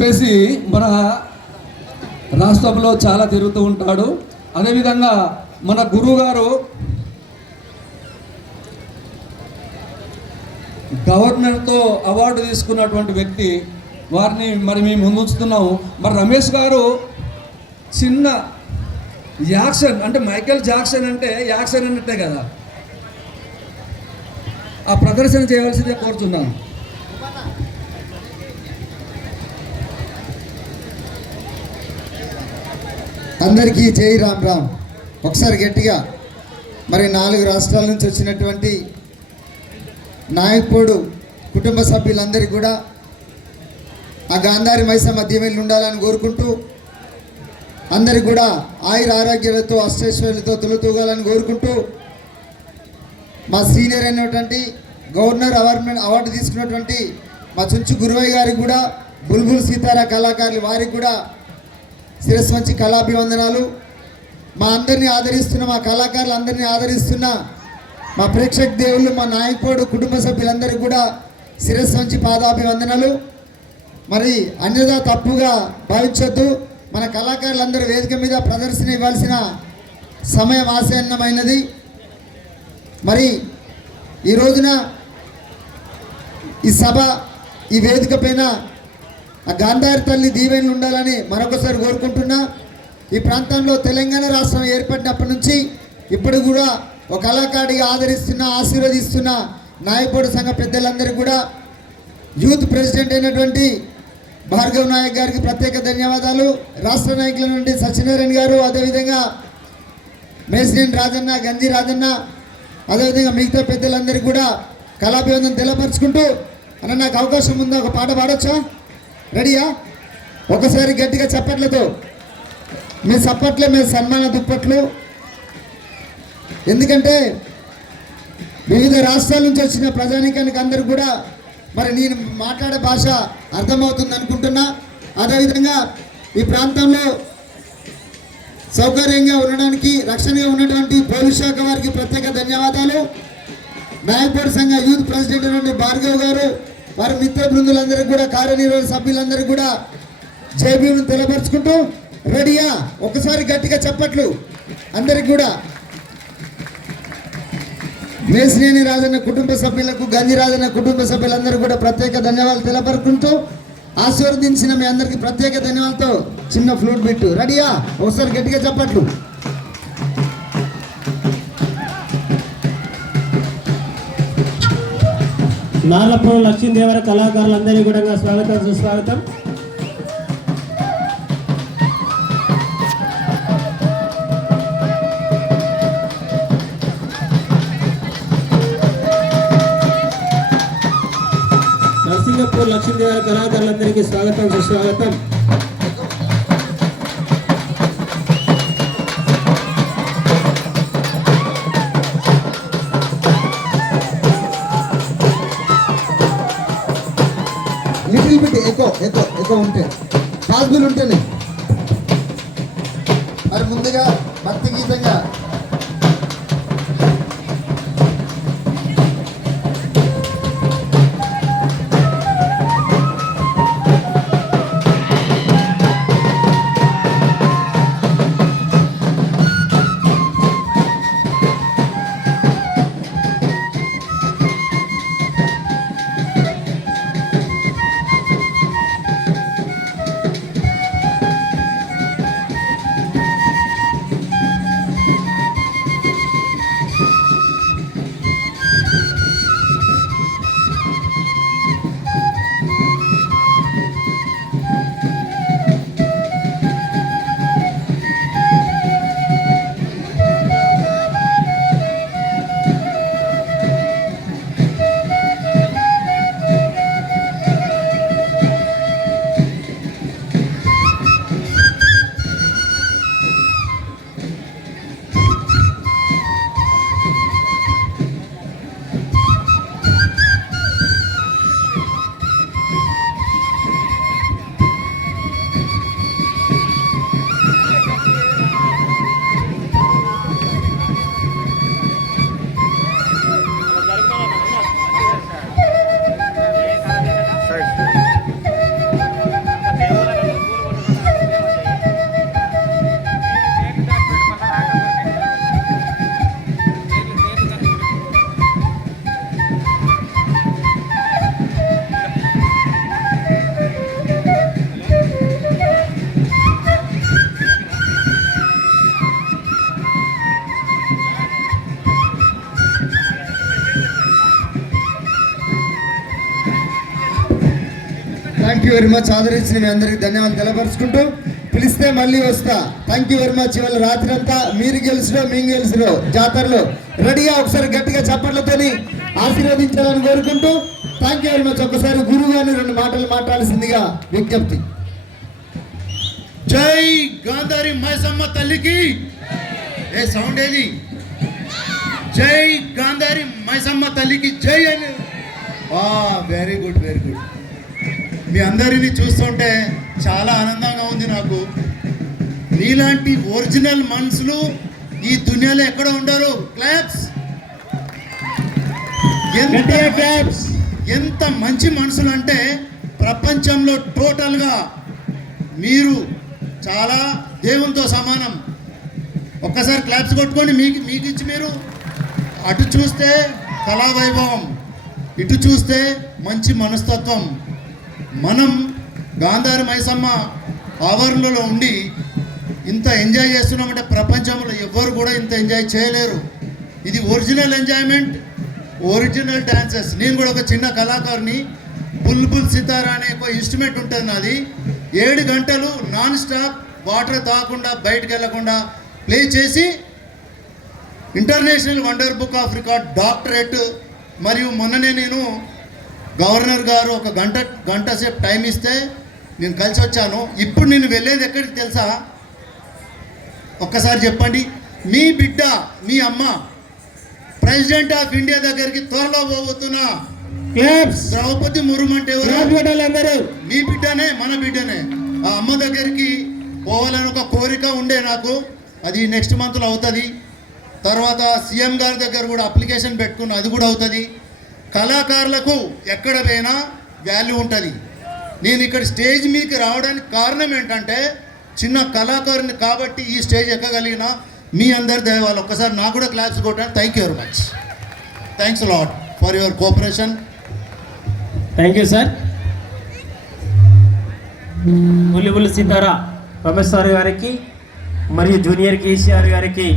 చెప్పేసి మన రాష్ట్రంలో చాలా తిరుగుతూ ఉంటాడు. అదేవిధంగా మన గురువు గారు గవర్నర్తో అవార్డు తీసుకున్నటువంటి వ్యక్తి, వారిని మరి మేము ముందుంచుతున్నాము. మరి రమేష్ గారు చిన్న యాక్షన్ అంటే మైకేల్ జాక్సన్ అంటే యాక్షన్ అన్నట్టే కదా, ఆ ప్రదర్శన చేయవలసిందే కోరుతున్నాను. అందరికీ జై రామ్ రామ్. ఒకసారి గట్టిగా మరి 4 రాష్ట్రాల నుంచి వచ్చినటువంటి నాయకుడు కుటుంబ సభ్యులందరికీ కూడా ఆ గాంధారి మైసమ్మ దీవెనలు ఉండాలని కోరుకుంటూ, అందరికి కూడా ఆయుర ఆరోగ్యాలతో అష్టైశ్వర్యాలతో తొలుతూగాలని కోరుకుంటూ, మా సీనియర్ అయినటువంటి గవర్నర్ అవార్డు తీసుకున్నటువంటి మా చుంచు గురువయ్య గారికి కూడా, బుల్బుల్ సీతారా కళాకారులు వారికి కూడా శిరస్సు వంచి కళాభివందనాలు. మా అందరినీ ఆదరిస్తున్న, మా కళాకారులు అందరినీ ఆదరిస్తున్న మా ప్రేక్షక దేవుళ్ళు, మా నాయకుడు కుటుంబ సభ్యులందరికీ కూడా శిరస్సు వంచి పాదాభివందనాలు. మరి అన్యదా తప్పుగా భావించొద్దు. మన కళాకారులందరూ వేదిక మీద ప్రదర్శన ఇవ్వాల్సిన సమయం ఆసన్నమైనది. మరి ఈ రోజున ఈ సభ, ఈ వేదిక పైన ఆ గాంధారి తల్లి దీవెనలు ఉండాలని మరొకసారి కోరుకుంటున్నా. ఈ ప్రాంతంలో తెలంగాణ రాష్ట్రం ఏర్పడినప్పటి నుంచి ఇప్పుడు కూడా ఒక కళాకారుడిగా ఆదరిస్తున్న, ఆశీర్వదిస్తున్న నాయకుడు సంఘ పెద్దలందరికీ కూడా, యూత్ ప్రెసిడెంట్ అయినటువంటి భార్గవ్ నాయక్ గారికి ప్రత్యేక ధన్యవాదాలు. రాష్ట్ర నాయకుల నుండి సత్యనారాయణ గారు, అదేవిధంగా మేసినేని రాజన్న, గంజి రాజన్న, అదేవిధంగా మిగతా పెద్దలందరికీ కూడా కళాభివందనం తెలపరుచుకుంటూ, అన్న నాకు అవకాశం ఉందా, ఒక పాట పాడొచ్చా? రెడీయా? ఒకసారి గట్టిగా చప్పట్లతో మీ చప్పట్లే మీ సన్మాన దుప్పట్లు. ఎందుకంటే వివిధ రాష్ట్రాల నుంచి వచ్చిన ప్రజానీకానికి అందరికి కూడా మరి నేను మాట్లాడే భాష అర్థమవుతుంది అనుకుంటున్నా. అదేవిధంగా ఈ ప్రాంతంలో సౌకర్యంగా ఉండడానికి, రక్షణగా ఉన్నటువంటి పోలీస్ శాఖ వారికి ప్రత్యేక ధన్యవాదాలు. నాయకుడు సంఘ యూత్ ప్రెసిడెంట్ నుండి భార్గవ్ గారు, వారి మిత్ర బృందులందరికీ కూడా, కార్యనిర్వహణ సభ్యులందరికీ కూడా జేబీని తెలపరుచుకుంటూ, రెడీయా? ఒకసారి గట్టిగా చప్పట్లు అందరికి కూడా. మేసినేని రాజన్న కుటుంబ సభ్యులకు, గంజి రాజన్న కుటుంబ సభ్యులందరూ కూడా ప్రత్యేక ధన్యవాదాలు తెలపరుచుకుంటూ, ఆశీర్వదించిన మీ అందరికీ ప్రత్యేక ధన్యవాదాలతో చిన్న ఫ్లూట్ బిట్టు. రెడీయా? ఒకసారి గట్టిగా చప్పట్లు. నార్లపురం లక్ష్మీదేవర కళాకారులందరికీ కూడా స్వాగతం, సుస్వాగతం. నరసింగపూర్ లక్ష్మీదేవర కళాకారులందరికీ స్వాగతం, సుస్వాగతం. లిటిల్ బిట్ ఎక్కువ ఉంటే పాసిబుల్ ఉంటేనే. మరి ముందుగా భక్తి గీతంగా యూ వెరీ మచ్. ఆదరించిన మీ అందరికి ధన్యవాదాలు తెలపరుచుకుంటూ పిలిస్తే మళ్ళీ వస్తా. Thank you very much. ఇవాళ రాత్రి అంతా మీరు గెలిచిరో మేము గెలిచిరో జాతరలో రెడీగా ఒకసారి గట్టిగా చప్పట్లతోని ఆశీర్వదించాలని కోరుకుంటూ థ్యాంక్ యూ వెరీ మచ్. ఒకసారి గురువు గారిని 2 మాటలు మాట్లాడాల్సిందిగా విజ్ఞప్తి. జై గాంధారి మైసమ్మ తల్లికి ఏ సౌండ్ ఏది? జై గాంధారి మైసమ్మ తల్లికి జై అని. Very good, very good. మీ అందరినీ చూస్తుంటే చాలా ఆనందంగా ఉంది నాకు. నీలాంటి ఒరిజినల్ మనుషులు ఈ దునియాలో ఎక్కడ ఉండరు. క్లాప్స్. ఎంత మంచి మనుషులు అంటే ప్రపంచంలో టోటల్గా మీరు చాలా దేవునితో సమానం. ఒక్కసారి క్లాప్స్ కొట్టుకొని మీకు ఇచ్చి మీరు అటు చూస్తే కళావైభవం, ఇటు చూస్తే మంచి మనస్తత్వం. మనం గాంధారి మైసమ్మ ఆవరణలో ఉండి ఇంత ఎంజాయ్ చేస్తున్నామంటే ప్రపంచంలో ఎవ్వరు కూడా ఇంత ఎంజాయ్ చేయలేరు. ఇది ఒరిజినల్ ఎంజాయ్మెంట్, ఒరిజినల్ డాన్సెస్. నేను కూడా ఒక చిన్న కళాకారుని. బుల్బుల్ సితారా అనే ఒక ఇన్స్ట్రుమెంట్ ఉంటుంది నాది. 7 గంటలు నాన్ స్టాప్ వాటర్ తాగకుండా బయటకు వెళ్ళకుండా ప్లే చేసి international wonder book of record doctorate. మరియు మొన్ననే నేను గవర్నర్ గారు ఒక గంట సేపు టైం ఇస్తే నేను కలిసి వచ్చాను. ఇప్పుడు నేను వెళ్ళేది ఎక్కడికి తెలుసా? ఒక్కసారి చెప్పండి. మీ బిడ్డ, మీ అమ్మ ప్రెసిడెంట్ ఆఫ్ ఇండియా దగ్గరికి త్వరలో పోతున్నా. ద్రౌపది ముర్ము అంటే ఎవరు? మీ బిడ్డనే, మన బిడ్డనే. ఆ అమ్మ దగ్గరికి పోవాలని ఒక కోరిక ఉండే నాకు. అది నెక్స్ట్ మంత్లో అవుతుంది. తర్వాత సీఎం గారి దగ్గర కూడా అప్లికేషన్ పెట్టుకున్నా, అది కూడా అవుతుంది. కళాకారులకు ఎక్కడ పోయినా వాల్యూ ఉంటుంది. నేను ఇక్కడ స్టేజ్ మీకు రావడానికి కారణం ఏంటంటే చిన్న కళాకారుని కాబట్టి ఈ స్టేజ్ ఎక్కగలిగిన మీ అందరి దయ వల్ల. ఒక్కసారి నాకు కూడా క్లాప్స్ కొట్టాను. Thank you very much. Thanks lot for your cooperation. Thank you sir. బుల్లిబుల్లి సితారా రమేష్ సార్ గారికి మరియు జూనియర్ కేసీఆర్ గారికి